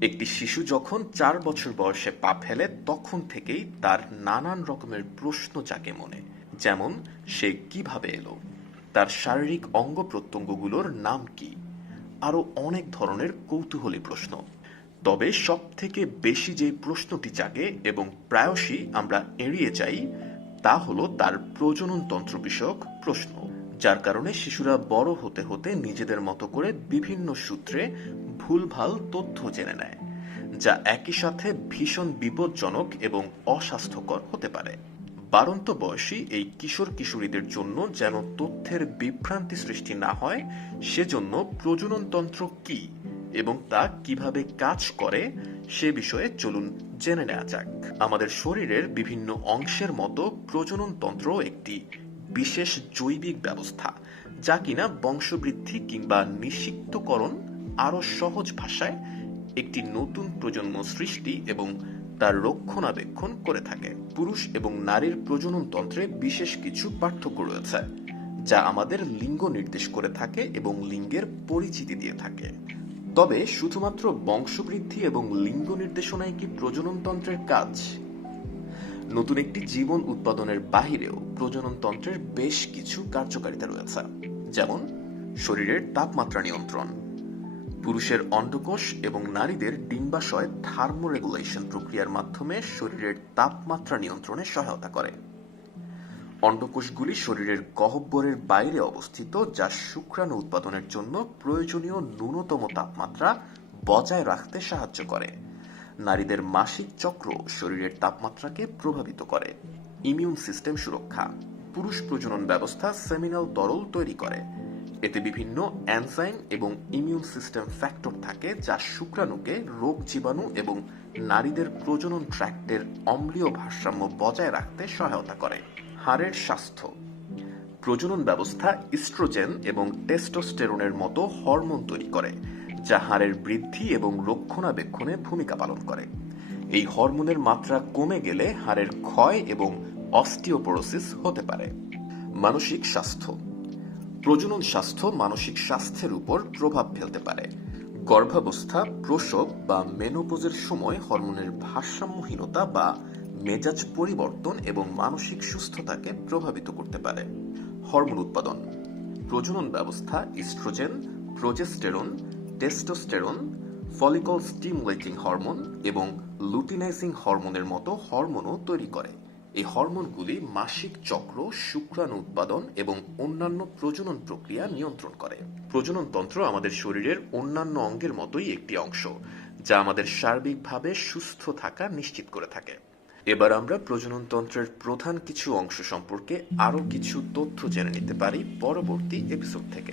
একটি শিশু যখন ৪ বছর বয়সে পা ফেলে তখন থেকেই তার নানান রকমের প্রশ্ন জাগে মনে। যেমন, সে কিভাবে এলো, তার শারীরিক অঙ্গ প্রত্যঙ্গগুলোর নাম কি, আরো অনেক ধরনের কৌতূহলী প্রশ্ন। তবে সব থেকে বেশি যে প্রশ্নটি জাগে এবং প্রায়শই আমরা এড়িয়ে যাই তা হলো তার প্রজননতন্ত্র বিষয়ক প্রশ্ন, যার কারণে শিশুরা বড় হতে হতে নিজেদের মতো করে বিভিন্ন সূত্রে ভুলভাল তথ্য জেনে নেয়, যা একই সাথে ভীষণ বিপজ্জনক এবং অস্বাস্থ্যকর হতে পারে। বাড়ন্ত বয়সী এই কিশোর কিশোরীদের জন্য যেন তথ্যের বিভ্রান্তি সৃষ্টি না হয়, সেজন্য প্রজননতন্ত্র কি এবং তা কিভাবে কাজ করে সে বিষয়ে চলুন জেনে নেওয়া যাক। আমাদের শরীরের বিভিন্ন অংশের মতো প্রজননতন্ত্র একটি বিশেষ জৈবিক ব্যবস্থা, যা কিনা বংশবৃদ্ধি কিংবা নিষিক্তকরণ আরো সহজ ভাষায় একটি নতুন প্রজন্ম সৃষ্টি এবং তার রক্ষণাবেক্ষণ করে থাকে। পুরুষ এবং নারীর প্রজননতন্ত্রে বিশেষ কিছু পার্থক্য রয়েছে, যা আমাদের লিঙ্গ নির্দেশ করে থাকে এবং লিঙ্গের পরিচিতি দিয়ে থাকে। তবে শুধুমাত্র বংশবৃদ্ধি এবং লিঙ্গ নির্দেশনায় কি প্রজননতন্ত্রের কাজ? নতুন একটি জীবন উৎপাদনের বাহিরেও প্রজননতন্ত্রের বেশ কিছু কার্যকারিতা রয়েছে, যেমন শরীরের তাপমাত্রা নিয়ন্ত্রণ, পুরুষের অন্ডকোষ এবং নারীদের ডিম্বাশয় থার্মোরেগুলেশন প্রক্রিয়ার মাধ্যমে শরীরের তাপমাত্রা নিয়ন্ত্রণে সহায়তা করে। অন্ডকোষগুলি শরীরের গহ্বরের বাইরে অবস্থিত, যা শুক্রাণু উৎপাদনের জন্য প্রয়োজনীয় ন্যূনতম তাপমাত্রা বজায় রাখতে সাহায্য করে। নারীদের মাসিক চক্র শরীরের তাপমাত্রাকে প্রভাবিত করে। ইমিউন সিস্টেম সুরক্ষা, পুরুষ প্রজনন ব্যবস্থা সেমিনাল তরল তৈরি করে। এতে বিভিন্ন এনজাইম এবং ইমিউন সিস্টেম ফ্যাক্টর থাকে, যা শুক্রাণুকে রোগ জীবাণু এবং নারীদের প্রজনন ট্র্যাক্টের অম্লীয় ভারসাম্য বজায় রাখতে সহায়তা করে। হাড়ের স্বাস্থ্য, প্রজনন ব্যবস্থা ইস্ট্রোজেন এবং টেস্টোস্টেরনের মতো হরমোন তৈরি করে, যা হাড়ের বৃদ্ধি এবং রক্ষণাবেক্ষণে ভূমিকা পালন করে। এই হরমোনের মাত্রা কমে গেলে হাড়ের ক্ষয় এবং অস্টিওপোরোসিস হতে পারে। মানসিক স্বাস্থ্য, প্রজনন স্বাস্থ্য মানসিক স্বাস্থ্যের উপর প্রভাব ফেলতে পারে। গর্ভাবস্থা, প্রসব বা মেনোপজের সময় হরমোনের ভারসাম্যহীনতা বা মেজাজ পরিবর্তন এবং মানসিক সুস্থতাকে প্রভাবিত করতে পারে। হরমোন উৎপাদন, প্রজনন ব্যবস্থা oestrogen, progesterone, testosterone, follicle stimulating hormone এবং লুটিনাইজিং হরমোনের মতো হরমোনও তৈরি করে। এই হরমোনগুলি মাসিক চক্র, শুক্রাণু উৎপাদন এবং অন্যান্য প্রজনন প্রক্রিয়া নিয়ন্ত্রণ করে। প্রজননতন্ত্র আমাদের শরীরের অন্যান্য অঙ্গের মতোই একটি অংশ, যা আমাদের সার্বিকভাবে সুস্থ থাকা নিশ্চিত করে থাকে। এবার আমরা প্রজননতন্ত্রের প্রধান কিছু অংশ সম্পর্কে আরো কিছু তথ্য জেনে নিতে পারি পরবর্তী এপিসোড থেকে।